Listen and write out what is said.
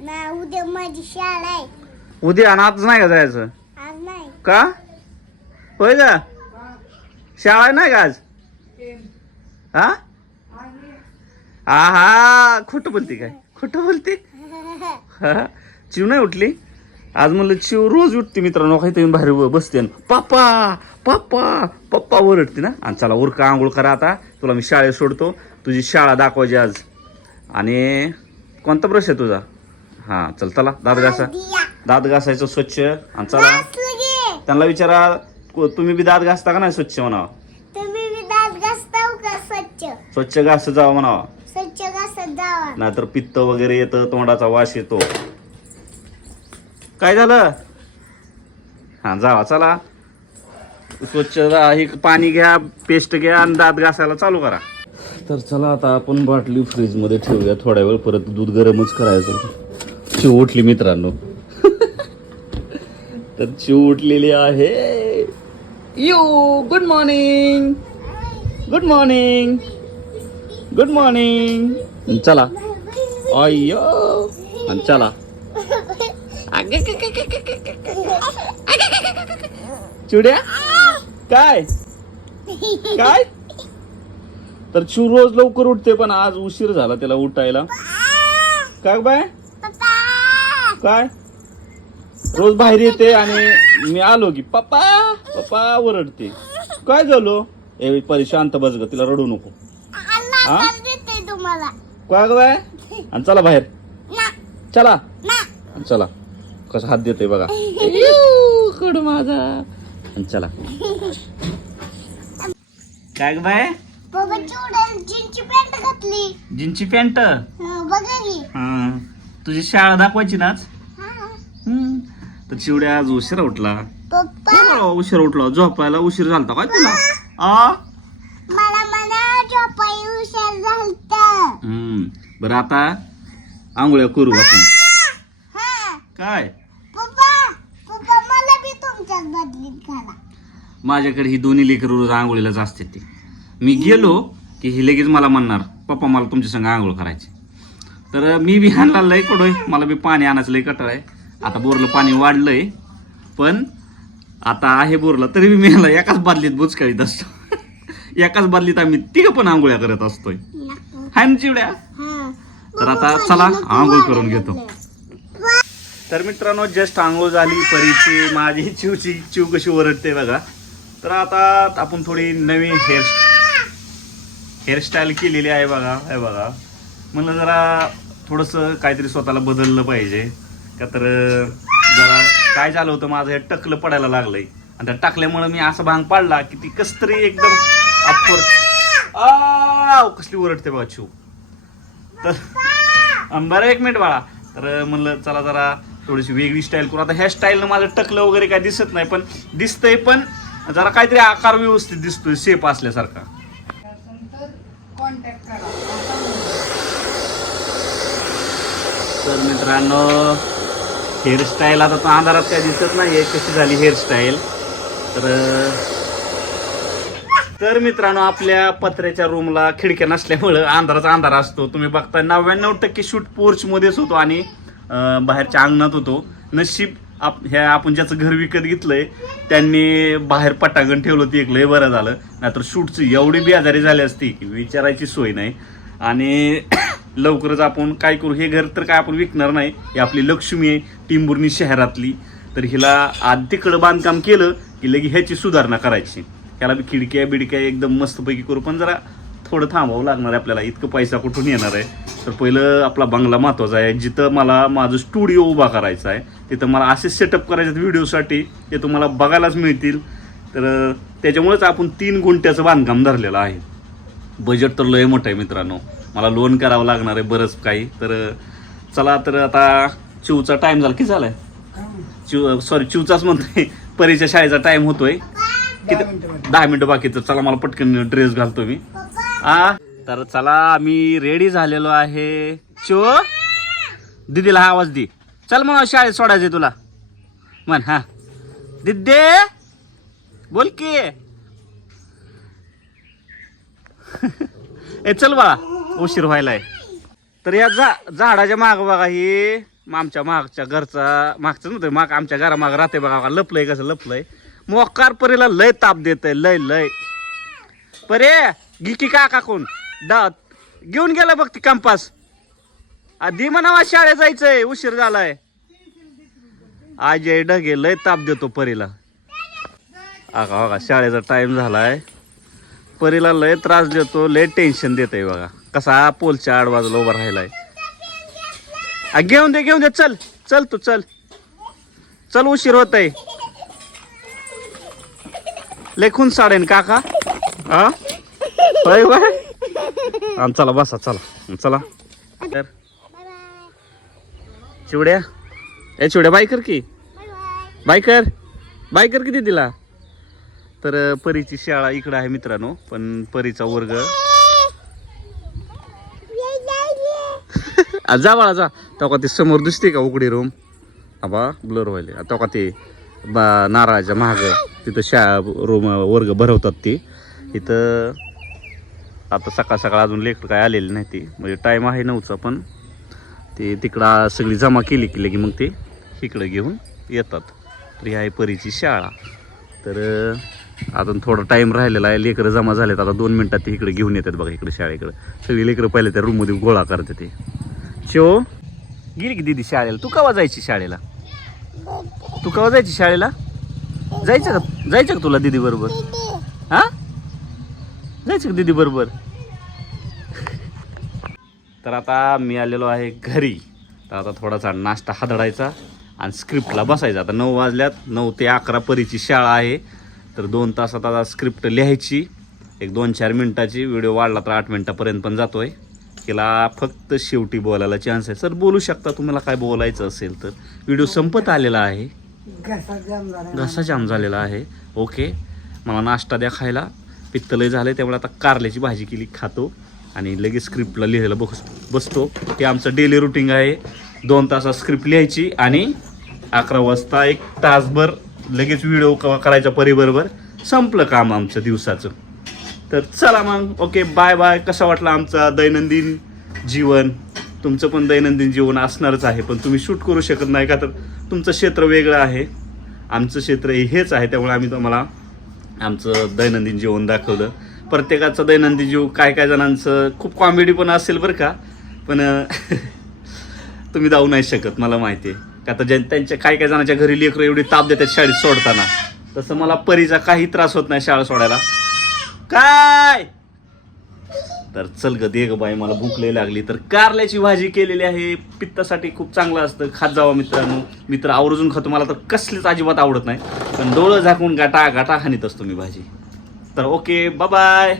ना उद्या माझी शाळा आहे. उद्या आणि आज नाही का जायचं? आज नाही. का? होय का? शाळा आहे नाही का आज? हा? हा हा खोटं बोलते काय? खोटं बोलते? हा? चिव नाही उठली? आज म्हणलं चिव रोज उठते मित्रांनो. काही येऊन बाहेर बसते आणि पप्पा पप्पा पप्पा ओरडते ना. आणि चला उरका आंघोळ करा आता. तुला मी शाळेत सोडतो. तुझी शाळा दाखवायची आज. आणि कोणता ब्रश आहे तुझा? हा चल चला दात घासा. दात घासायचं स्वच्छ आणि चला. त्यांना विचारा तुम्ही बी दात घासता का नाही स्वच्छ म्हणावा? तुम्ही मी दात घासताव का स्वच्छ? स्वच्छ घास जावं म्हणावा. स्वच्छ घासत जावा. नाहीतर पित्त वगैरे येतं तोंडाचा वास येतो. काय झालं? हा जावा चला. स्वच्छ जा- हे पाणी घ्या पेस्ट घ्या आणि दात घासायला चालू करा. तर चला आता आपण बाटली फ्रीजमध्ये ठेवूया. थोड्या वेळ परत दूध गरमच करायचं. चिव उठली मित्रांनो तर चिव उठलेली आहे. You good morning good morning good morning चला. अय्यो. चला. चिवड्या काय? काय? तर चिव रोज लवकर उठते पण आज उशीर झाला त्याला उठायला. काय बाय? काय? रोज बाहेर येते आणि मी आलो की पप्पा पप्पा ओरडते. काय झालो? ए परी शांत बस ग तिला रडू नको. हा? काय ग बाय? आणि चला बाहेर. चला. आणि चला. कसा हात देतोय बघा. कड माझा. आणि चला. काय ग बाय? जीनची पॅन्ट घातली. जीनची पॅन्ट? बघा तुझी शाळा दाखवायची नाच हा. हम्म. तर चिवड्या आज उशिरा उठला. पप्पा. हो, उशिरा उठला. झोपायला उशीर झालता काय तुला? आ? मला मला झोपाई हुशार झालत. हम्म. बरं आता आंघोळ्या करू आपण. हा. काय? पप्पा पप्पा मला बी तुमच्याच बदलीत घाला. माझ्याकडे ही दोन्ही लेकरं रोज आंघोळीलाच असते ते. मी गेलो की ही लगेच मला म्हणणार पप्पा मला तुमच्या संग आंघोळ करायची. तर मी बी आणला लय कडोय. मला बी पाणी आणायचं लय कटाळ आहे. आता बोरलं पाणी वाढलंय. पण आता आहे बोरला तरी मी ह्याला एकाच बादलीत बुचकाळीत असतो. एकाच बादलीत आम्ही तिघं पण आंघोळ्या करत असतोय. हाय ना चिवड्या? तर आता चला आंघोळ करून घेतो. तर मित्रांनो जस्ट आंघोळ झाली. परीची माझी चिवची चिव कशी ओरडते बघा. तर आता आपण थोडी नवीन हेअर हेअरस्टाईल केलेली आहे बघा. हे बघा. म्हणलं जरा थोडंसं काहीतरी स्वतःला बदललं पाहिजे. का तर जरा काय झालं होतं माझं हे टकलं पडायला लागलंय. आणि त्या टाकल्यामुळं मी असं भांग पाडला की ती कस तरी एकदम अप्पर कसली ओरडते बा शिव तर बरं एक मिनिट बाळा. तर म्हणलं चला जरा थोडीशी वेगळी स्टाईल करू. आता ह्या स्टाईलनं माझं टकलं वगैरे काय दिसत नाही पण दिसतंय पण जरा काहीतरी आकार व्यवस्थित दिसतोय शेप असल्यासारखा. तर मित्रांनो हेअरस्टाईल आता तो अंधारात काय दिसत नाही आहे कशी झाली हेअरस्टाईल तर तर मित्रांनो आपल्या पत्र्याच्या रूमला खिडक्या नसल्यामुळं अंधाराचा अंधार असतो. तुम्ही बघता नव्याण्णव टक्के शूट पोर्च मध्येच होतो आणि बाहेरच्या अंगणात होतो. नशीब आप ह्या आपण ज्याचं घर विकत घेतलंय त्यांनी बाहेर पटांगण ठेवलं ते एक लय बरं झालं. नाहीतर शूटची एवढी बेजारी झाली असती की विचारायची सोय नाही. आणि लवकरच आपण काय करू? हे घर तर काय आपण विकणार नाही. ही आपली लक्ष्मी आहे टिंबुर्णी शहरातली. तर हिला आधीकडं तिकडं बांधकाम केलं की लगे ह्याची सुधारणा करायची. ह्याला बी खिडक्या बिडक्या एकदम मस्तपैकी करू. पण जरा थोडं थांबावं लागणार आहे आपल्याला. इतकं पैसा कुठून येणार आहे? तर पहिलं आपला बंगला महत्त्वाचा आहे. जिथं मला माझं स्टुडिओ उभा करायचा आहे तिथं मला असे सेटअप करायचे आहेत व्हिडिओसाठी ते तुम्हाला बघायलाच मिळतील. तर त्याच्यामुळेच आपण तीन गुंठ्याचं बांधकाम धरलेलं आहे. बजेट तर लय मोठं आहे मित्रांनो. मला लोन करावं लागणार आहे बरंच काही. तर चला तर आता चिवचा टाइम झाला. की झालाय? चिव सॉरी चिवचाच म्हणतोय. परीच्या शाळेचा टाइम होतोय. किती दहा मिनिटं बाकी. तर चला मला पटकन ड्रेस घालतो मी. आ? तर चला आम्ही रेडी झालेलो आहे. चिव? दीदीला हा आवाज दे. चल मग शाळेत सोडायचंय तुला. म्हण हा. दिद्दे! बोल की. ए चल बाळा. उशीर व्हायलाय. तर या झा झाडाच्या माग बघा ही मग आमच्या मागच्या घरचा मागचं नव्हतं माग आमच्या घरामाग राहते बघा लपलंय कसं लपलंय. मोकार परीला लय ताप देतय लय लय. परे गिकी काका कोण? दा घेऊन गेला बघ ती कंपास. आधी म्हणावा शाळेत जायचंय उशीर झालाय. आजी ढगे लय ताप देतो परीला. अगा बघा शाळेचा टाइम झालाय. परीला लय त्रास देतो लय टेन्शन देत आहे बघा. कसा पोलच्या आडबाजूला उभा राहिलाय. घेऊन दे घेऊन दे चल चल तू चल. चल उशीर होत आहे लेखून साडेन काका. हा होय आणि चला बसा चला. चला. तर. चिवड्या. ए चिवड्या बाय कर की. बाय कर. बाय कर किती दिला तर परीची शाळा इकडं आहे मित्रांनो पण परीचा वर्ग. जा बाळा जा. तेव्हा ते समोर दिसते का उघडी रूम आबा ब्लर व्हायले. तेव्हा का ते बा नारळाच्या महाग तिथं शा रूम वर्ग भरवतात ती. इथं आता सकाळ सकाळ अजून लेकर काय आलेली नाही ती. म्हणजे टाईम आहे नऊचा पण ते तिकडं सगळी जमा केली की लगे मग ते इकडं घेऊन येतात. तर ही आहे परीची शाळा. तर अजून थोडा टाईम राहिलेला आहे. लेकरं जमा झालेत. आता दोन मिनटात ते इकडे घेऊन येतात बघा इकडे शाळेकडे. सगळी लेकरं पहिले त्या रूममध्ये गोळा करते ते. शो गेली की दीदी शाळेला? तू कवा जायची शाळेला? तू कवा जायची शाळेला? जायचं का? जायचं का तुला दीदी बरोबर? हा? जायचं का दीदी बरोबर? तर आता मी आलेलो आहे घरी. तर आता थोडासा नाश्ता हादडायचा आणि स्क्रिप्टला बसायचा. आता नऊ वाजल्यात. नऊ ते अकरा परीची शाळा आहे. तर दोन तासात आता स्क्रिप्ट लिहायची. एक दोन चार मिनटाची. व्हिडिओ वाढला तर आठ मिनटापर्यंत पण जातोय. तिला फक्त शेवटी बोलायला चान्स आहे. सर बोलू शकता तुम्हाला काय बोलायचं असेल तर. व्हिडिओ संपत आलेला आहे. घसा जाम झालेला आहे. ओके मला नाश्ता द्या खायला. पित्त लय झालं त्यामुळे आता कारल्याची भाजी केली खातो. आणि लगेच स्क्रिप्टला लिहायला बस बसतो. ते आमचं डेली रुटीन आहे. दोन तासात स्क्रिप्ट लिहायची आणि अकरा वाजता एक तासभर लगेच व्हिडिओ करायचा परिबरोबर संपलं काम आमचं दिवसाचं. तर चला मग. ओके बाय बाय कसा वाटला आमचा दैनंदिन जीवन? तुमचं पण दैनंदिन जीवन असणारच आहे पण तुम्ही शूट करू शकत नाही का? तर तुमचं क्षेत्र वेगळं आहे. आमचं क्षेत्र हेच आहे त्यामुळे आम्ही तुम्हाला आमचं दैनंदिन जीवन दाखवलं. प्रत्येकाचं दैनंदिन जीव काय काय जणांचं खूप कॉमेडी पण असेल बरं का? पण तुम्ही जाऊ नाही शकत मला माहिती आहे. का तर ज्या त्यांच्या काय काय जणांच्या घरी लेकरं एवढी ताप देतात शाळेत सोडताना. तसं मला परीचा काही त्रास होत नाही शाळा सोडायला. काय? तर चल ग दे ग बाई मला भूक लय लागली. तर कारल्याची भाजी केलेली आहे. पित्तासाठी खूप चांगलं असतं. खात जावा मित्रांनो. मित्र आवर्जून खातो. मला तर कसलीच अजिबात आवडत नाही. पण डोळं झाकून गाटा गाटा हानीत असतो मी भाजी. तर ओके बाय